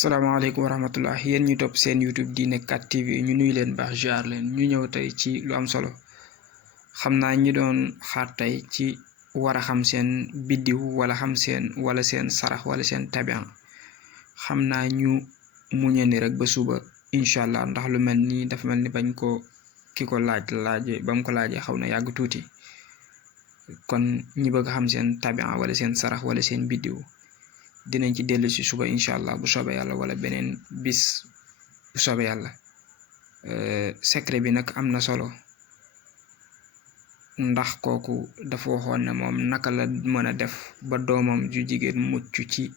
salaamaaleykum wa rahmatullah yéen ñu topp seen YouTube Diine 4 TV ñu nuyu leen baax jaar leen ñu ñëw tey ci lu am solo xam naa ñi doon xaar tey ci war a xam seen biddiw wala seen sarax wala seen tabian xam naa ñu muñandi rek ba suba incha allah ndax lu mel nii dafa mel ni bañ ko ki ko laaje ba mu ko laajee xaw na yàgg tuuti kon ñi bëgg xam seen tabian wala seen sarax wala seen biddiw dinañ ci dellu si suba incha allah bu soobee yàlla wala beneen bis bu soobee yàlla secret bi nag am na solo ndax kooku dafa waxoon ne moom naka la mën a def ba doomam ju jigéen mucc ci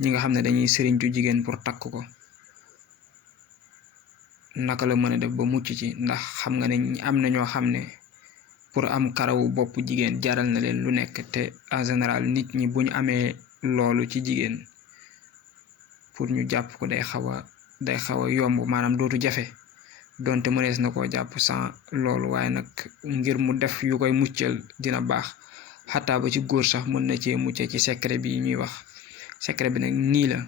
ñi nga xam ne dañuy sëriñ ju jigéen pour takk ko naka la mën a def ba mucc ci ndax xam nga ne am na ñoo xam ne pour am karawu bopp jigéen jaral na leen lu nekk te en général nit ñi bu ñu amee loolu ci jigéen pour ñu jàpp ko day xaw a yomb maanaam dootu jafe donte mënees na koo jàpp sans loolu waaye nag ngir mu def yu koy muccal dina baax xataa ba ci góor sax mën na cee mucc ci secret bi ñuy wax secret bi nag nii la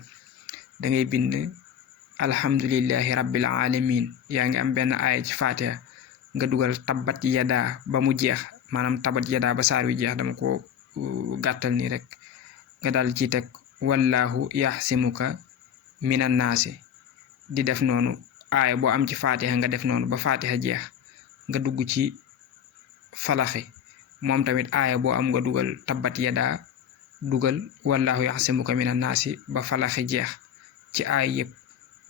da ngay bind alhamdulillahi rabbil alamin yaa ngi am benn aaya ci Fatiha nga dugal tabat yadaa ba mu jeex maanaam tabat yadaa ba saar wi jeex dama ko gàttal nii rek nga daal ci teg wallahu yaxsimuka minan naasi di def noonu aaya boo am ci Fatiha nga def noonu ba Fatiha jeex nga dugg ci falaxi moom tamit aaya boo am nga dugal tabat yadaa dugal wallahu yaxsimuka minan naasi ba falaxi jeex ci aaya yëpp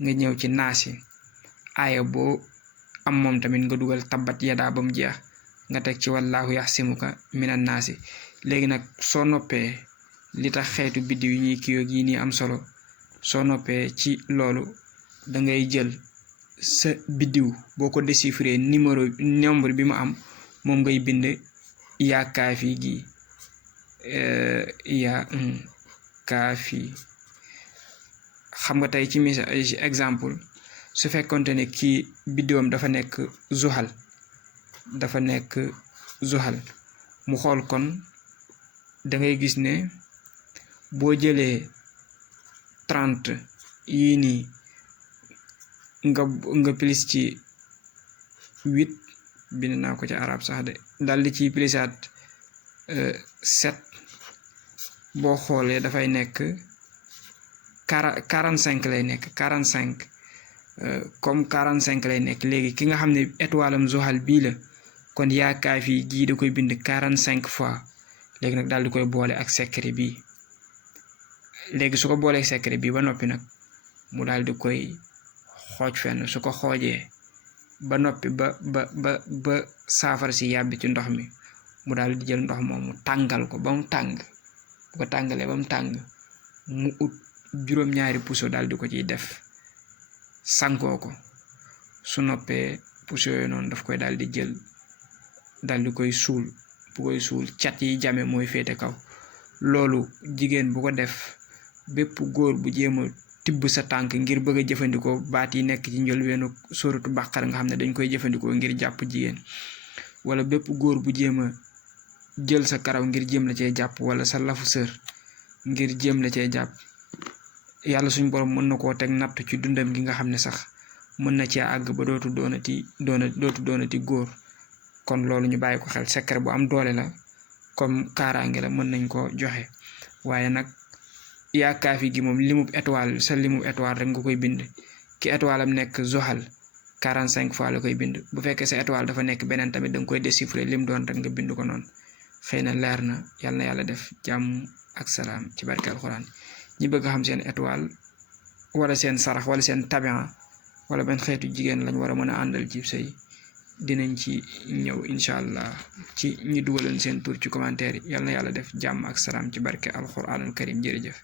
nga ñëw ci naasi aaya boo am moom tamit nga dugal tabat yadaa ba mu jeex nga teg ci wallahu yaxsimuka minan naasi léegi nag soo noppee li tax xeetu biddiw yi ñuy kii yi nii am solo soo noppee ci loolu da ngay jël sa biddiw boo ko déchiffrer nombre bi mu am moom ngay bind yaa kaafi gi yaa kaafi xam nga tey ci exemple su fekkonte ne kii biddiwam dafa nekk zuhal mu xool kon da ngay gis ne boo jëlee 30 yii nii nga plus ci 8 bind naa ko ci arab sax de dal di ci plisaat 7 boo xoolee dafay nekk 45 lay nekk 45 comme 45 lay nekk léegi ki nga xam ne étoile am zuhal bii la kon yaakaar fii gii da koy bind 45 fois léegi nag daal di koy boole ak secret bi léegi su ko boolee secret bi ba noppi nag mu daal di koy xooj fenn su ko xoojee ba noppi ba saafara si yàbbi ci ndox mi mu daal di jël ndox moom mu tàngal ko ba mu tàng bu ko tàngalee ba mu tàng mu ut juróom-ñaari puso daal di ko ciy def sankoo ko su noppee puso yooyu noonu daf koy daal di jël daal di koy suul bu koy suul cat yi jame mooy féete kaw loolu jigéen bu ko def bépp góor bu jéem a tibb sa tànk ngir bëgg a jëfandikoo baat yi nekk ci njëlbeenu sóoratu Baqara nga xam ne dañ koy jëfandikoo ngir jàpp jigéen wala bépp góor bu jéem a jël sa karaw ngir jéem la cee jàpp wala sa lafu sër ngir jéem la cee jàpp yàlla suñ borom mën na koo teg natt ci dundam gi nga xam ne sax mën na cee àgg ba dootu doonati góor kon loolu ñu bàyyi ko xel secret bu am doole la comme kaaraange la mën nañ ko joxe waaye nag yaa kaafi gi moom limub étoile sa limub étoile rek nga koy bind ki étoile am nekk zuhal 45 fois la koy bind bu fekkee sa étoile dafa nekk beneen tamit da nga koy déchiffrer lim doon rek nga bind ko noonu xëy na leer na yàlla def jàmm ak salaam ci barke alxuraan ñi bëgg a xam seen étoile wala seen sarax wala seen tabian wala benn xeetu jigéen lañ war a mën a àndal ci sëy dinañ ci ñëw incha allah ci ñi dugaloon seen tur ci commentaire yi yàlla def jàmm ak salaam ci barke alxuraanul karim jërëjëf